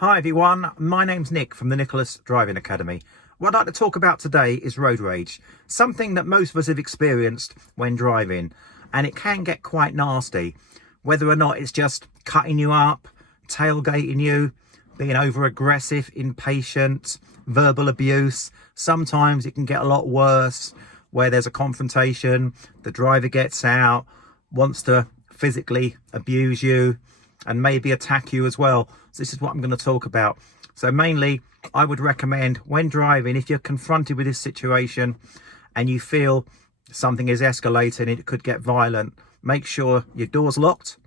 Hi everyone, my name's Nick from the Nicholas Driving Academy. What I'd like to talk about today is road rage, something that most of us have experienced when driving, and it can get quite nasty, whether or not it's just cutting you up, tailgating you, being over aggressive, impatient, verbal abuse. Sometimes it can get a lot worse where there's a confrontation, the driver gets out, wants to physically abuse you and maybe attack you as well. So this is what I'm going to talk about. So mainly I would recommend when driving, if you're confronted with this situation and you feel something is escalating, it could get violent, make sure your door's locked,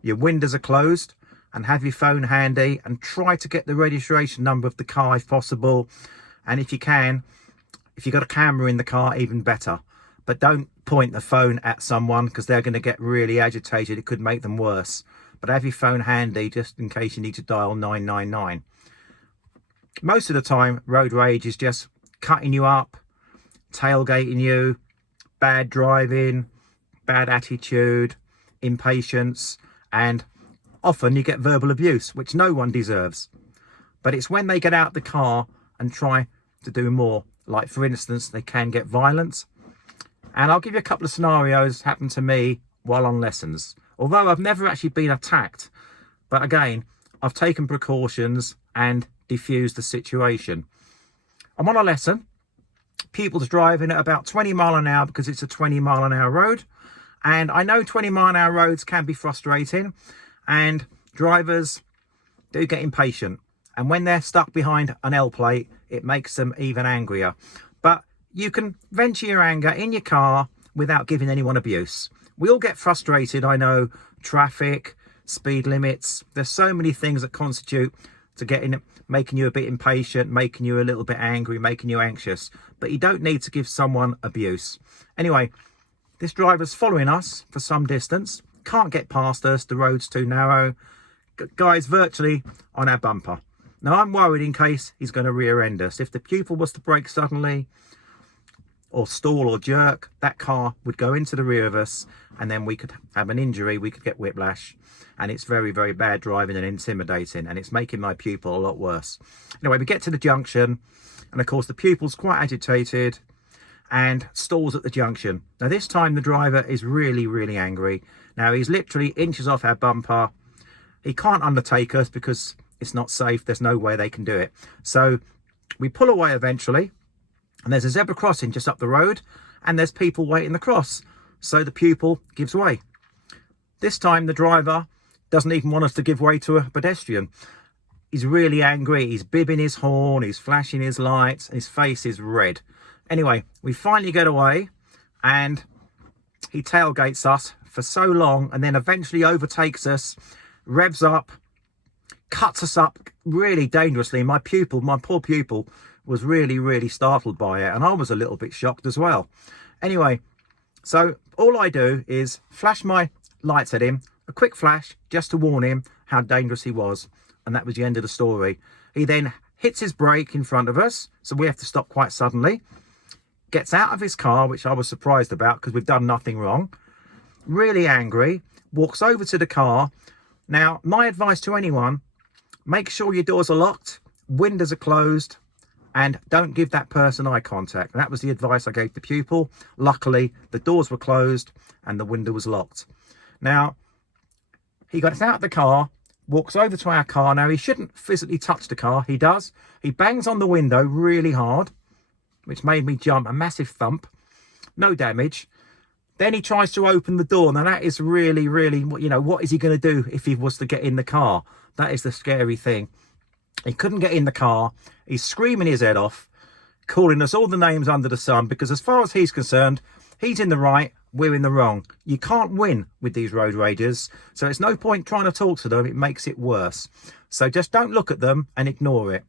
your windows are closed, and have your phone handy, and try to get the registration number of the car if possible. And if you can, if you've got a camera in the car, even better. But don't point the phone at someone because they're going to get really agitated. It could make them worse. But have your phone handy just in case you need to dial 999. Most of the time, road rage is just cutting you up, tailgating you, bad driving, bad attitude, impatience, and often you get verbal abuse, which no one deserves. But it's when they get out the car and try to do more. Like, for instance, they can get violent. And I'll give you a couple of scenarios happened to me while on lessons. Although I've never actually been attacked, but again, I've taken precautions and diffused the situation. I'm on a lesson. Pupils driving at about 20 mile an hour because it's a 20 mile an hour road. And I know 20 mile an hour roads can be frustrating and drivers do get impatient. And when they're stuck behind an L plate, it makes them even angrier. But you can venture your anger in your car without giving anyone abuse. We all get frustrated, I know, traffic, speed limits. There's so many things that constitute to making you a bit impatient, making you a little bit angry, making you anxious. But you don't need to give someone abuse. Anyway, this driver's following us for some distance. Can't get past us, the road's too narrow. Guy's virtually on our bumper. Now, I'm worried in case he's going to rear-end us. If the pupil was to brake suddenly, or stall or jerk, that car would go into the rear of us and then we could have an injury, we could get whiplash, and it's very, very bad driving and intimidating, and it's making my pupil a lot worse. Anyway, we get to the junction and of course the pupil's quite agitated and stalls at the junction. Now this time the driver is really, really angry. Now he's literally inches off our bumper. He can't undertake us because it's not safe. There's no way they can do it. So we pull away eventually. And there's a zebra crossing just up the road and there's people waiting to cross. So the pupil gives way. This time the driver doesn't even want us to give way to a pedestrian. He's really angry. He's bibbing his horn. He's flashing his lights. And his face is red. Anyway, we finally get away and he tailgates us for so long and then eventually overtakes us, revs up, cuts us up really dangerously. My poor pupil, was really, really startled by it, and I was a little bit shocked as well. Anyway, so all I do is flash my lights at him, a quick flash just to warn him how dangerous he was, and that was the end of the story. He then hits his brake in front of us, so we have to stop quite suddenly, gets out of his car, which I was surprised about because we've done nothing wrong, really angry, walks over to the car. Now, my advice to anyone, make sure your doors are locked, windows are closed, and don't give that person eye contact. And that was the advice I gave the pupil. Luckily, the doors were closed and the window was locked. Now, he got out of the car, walks over to our car. Now, he shouldn't physically touch the car. He does. He bangs on the window really hard, which made me jump, a massive thump. No damage. Then he tries to open the door. Now, that is really, really, what is he going to do if he was to get in the car? That is the scary thing. He couldn't get in the car. He's screaming his head off, calling us all the names under the sun, because as far as he's concerned, he's in the right, we're in the wrong. You can't win with these road ragers, so it's no point trying to talk to them. It makes it worse. So just don't look at them and ignore it.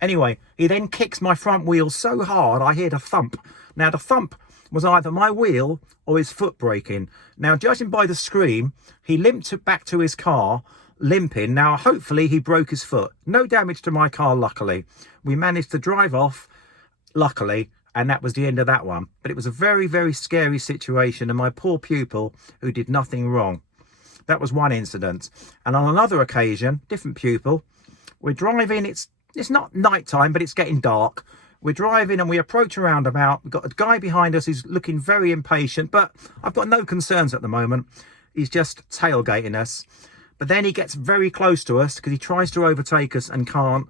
Anyway, he then kicks my front wheel so hard I heard a thump. Now, the thump was either my wheel or his foot braking. Now, judging by the scream, he limped back to his car, limping. Now, hopefully he broke his foot. No damage to my car, luckily. We managed to drive off, luckily, and that was the end of that one. But it was a very, very scary situation, and my poor pupil, who did nothing wrong. That was one incident. And on another occasion, different pupil, We're driving, it's not night time, but it's getting dark. We're driving and we approach a roundabout. We've got a guy behind us who's looking very impatient, but I've got no concerns at the moment. He's just tailgating us. But then he gets very close to us because he tries to overtake us and can't.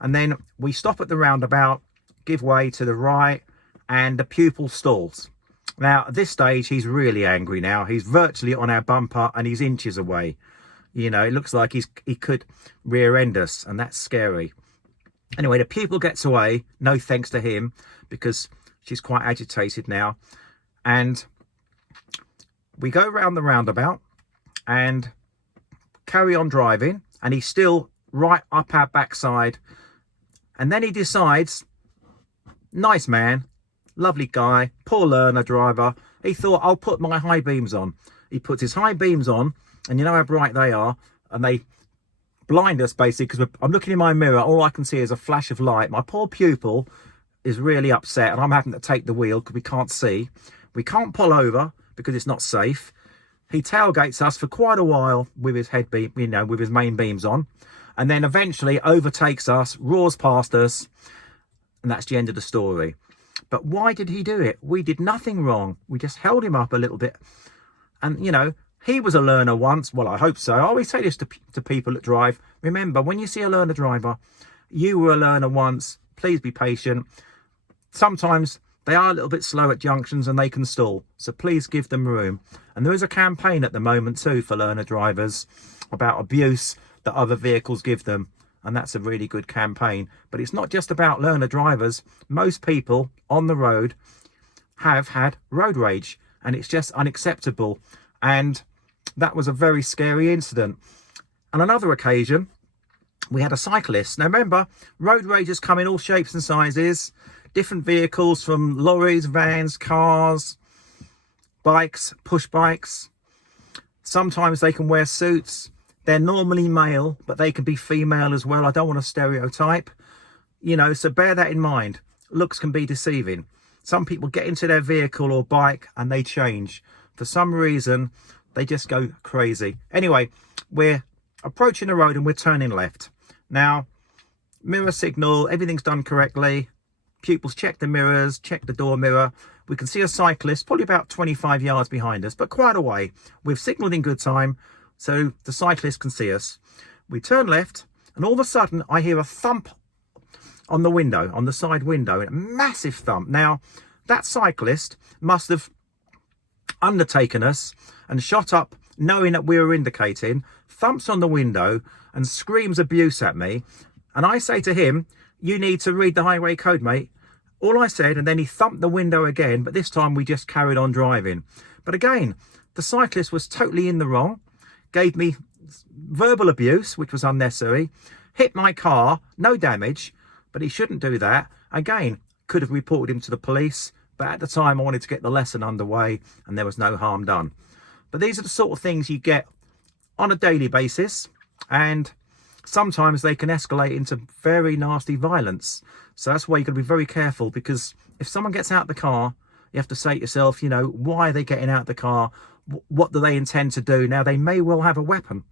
And then we stop at the roundabout, give way to the right, and the pupil stalls. Now, at this stage, he's really angry now. He's virtually on our bumper and he's inches away. You know, it looks like he could rear end us, and that's scary. Anyway, the pupil gets away, no thanks to him, because she's quite agitated now. And we go around the roundabout and carry on driving, and he's still right up our backside. And then he decides, nice man, lovely guy, poor learner driver, he thought, I'll put my high beams on. He puts his high beams on, and you know how bright they are, and they blind us basically, because I'm looking in my mirror, all I can see is a flash of light. My poor pupil is really upset, and I'm having to take the wheel because we can't see. We can't pull over because it's not safe. He tailgates us for quite a while with his head beam, you know, with his main beams on, and then eventually overtakes us, roars past us, and that's the end of the story. But why did he do it? We did nothing wrong. We just held him up a little bit. And, you know, he was a learner once. Well, I hope so. I always say this to people that drive. Remember, when you see a learner driver, you were a learner once. Please be patient. Sometimes they are a little bit slow at junctions and they can stall. So please give them room. And there is a campaign at the moment too for learner drivers about abuse that other vehicles give them. And that's a really good campaign. But it's not just about learner drivers. Most people on the road have had road rage, and it's just unacceptable. And that was a very scary incident. On another occasion, we had a cyclist. Now remember, road rages come in all shapes and sizes, different vehicles, from lorries, vans, cars, bikes, push bikes. Sometimes they can wear suits. They're normally male, but they can be female as well. I don't want to stereotype, you know, so bear that in mind. Looks can be deceiving. Some people get into their vehicle or bike and they change. For some reason, they just go crazy. Anyway, we're approaching the road and we're turning left. Now, mirror signal, everything's done correctly. Pupils check the mirrors, check the door mirror. We can see a cyclist probably about 25 yards behind us, but quite a way. We've signalled in good time, so the cyclist can see us. We turn left, and all of a sudden, I hear a thump on the window, on the side window, a massive thump. Now, that cyclist must have undertaken us and shot up knowing that we were indicating, thumps on the window and screams abuse at me. And I say to him, you need to read the highway code, mate. All I said, and then he thumped the window again, but this time we just carried on driving. But again, the cyclist was totally in the wrong, gave me verbal abuse, which was unnecessary, hit my car, no damage, but he shouldn't do that. Again, could have reported him to the police, but at the time I wanted to get the lesson underway and there was no harm done. But these are the sort of things you get on a daily basis, and sometimes they can escalate into very nasty violence. So that's why you've got to be very careful, because if someone gets out of the car, you have to say to yourself, you know, why are they getting out of the car? What do they intend to do? Now, they may well have a weapon,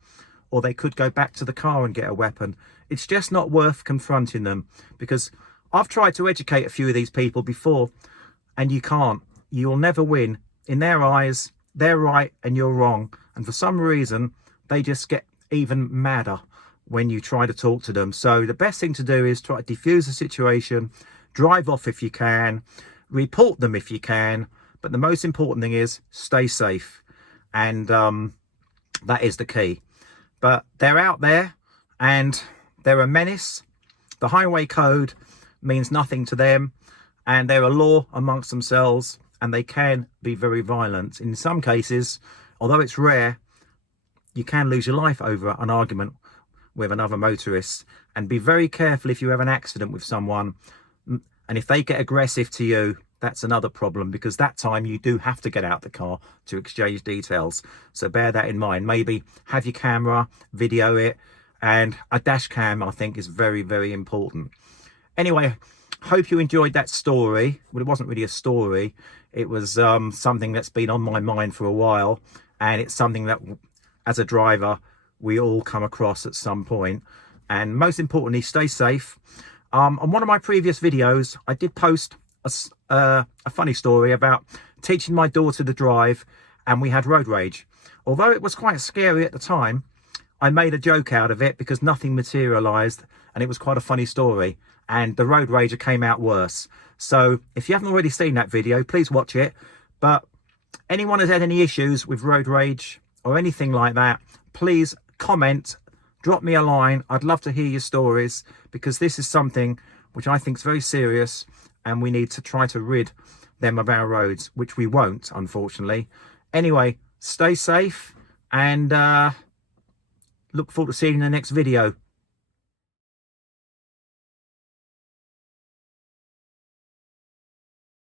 or they could go back to the car and get a weapon. It's just not worth confronting them, because I've tried to educate a few of these people before, and you can't. You'll never win. In their eyes, they're right and you're wrong. And for some reason, they just get even madder when you try to talk to them. So the best thing to do is try to defuse the situation, drive off if you can, report them if you can. But the most important thing is stay safe. And that is the key. But they're out there and they're a menace. The highway code means nothing to them, and they're a law amongst themselves, and they can be very violent. In some cases, although it's rare, you can lose your life over an argument with another motorist. And be very careful if you have an accident with someone, and if they get aggressive to you, that's another problem, because that time you do have to get out the car to exchange details. So bear that in mind. Maybe have your camera, video it, and a dash cam, I think, is very, very important. Anyway, hope you enjoyed that story. Well, it wasn't really a story. It was something that's been on my mind for a while, and it's something that, as a driver, we all come across at some point. and most importantly, stay safe. On one of my previous videos, I did post a funny story about teaching my daughter to drive, and we had road rage. Although it was quite scary at the time, I made a joke out of it because nothing materialized, and it was quite a funny story, and the road rager came out worse. So if you haven't already seen that video, please watch it. But anyone has had any issues with road rage or anything like that, please comment, drop me a line. I'd love to hear your stories, because this is something which I think is very serious, and we need to try to rid them of our roads, which we won't, unfortunately. Anyway, stay safe, and look forward to seeing you in the next video.